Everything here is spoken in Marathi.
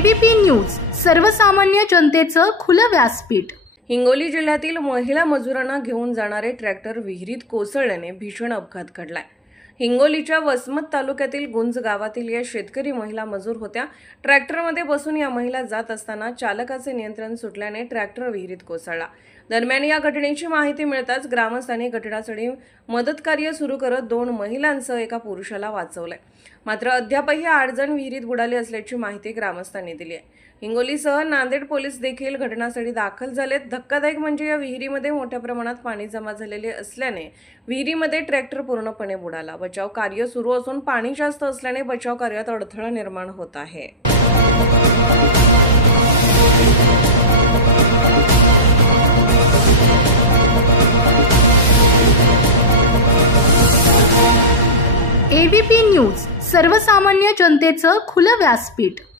एबीपी न्यूज, सर्वसामान्य जनतेचं खुलं व्यासपीठ। हिंगोली जिल्ह्यातील महिला मजुरांना घेऊन जाणारे ट्रॅक्टर विहिरीत कोसळल्याने भीषण अपघात घडलाय। हिंगोलीच्या वसमत तालुक्यातील गुंज गावातील या शेतकरी महिला मजूर होत्या। ट्रॅक्टरमध्ये बसून या महिला जात असताना चालकाचे नियंत्रण सुटल्याने ट्रॅक्टर विहिरीत कोसळला। दरम्यान या घटनेची माहिती मिळताच ग्रामस्थांनी घटनास्थळी मदत कार्य सुरू करत 2 महिलांसह एका पुरुषाला वाचवले। मात्र अद्यापही 8 जण विहिरीत बुडाले असल्याची माहिती ग्रामस्थांनी दिली आहे। हिंगोलीसह नांदेड पोलीस देखील घटनास्थळी दाखल झालेत। धक्कादायक म्हणजे या विहिरीमध्ये मोठ्या प्रमाणात पाणी जमा झालेले असल्याने विहिरीमध्ये ट्रॅक्टर पूर्णपणे बुडाला। बचाव कार्य सुरू असून पाणी जास्त असल्याने बचाव कार्यात अडथळा निर्माण होत आहे। एबीपी न्यूज, सर्वसामान्य जनतेचं खुलं व्यासपीठ।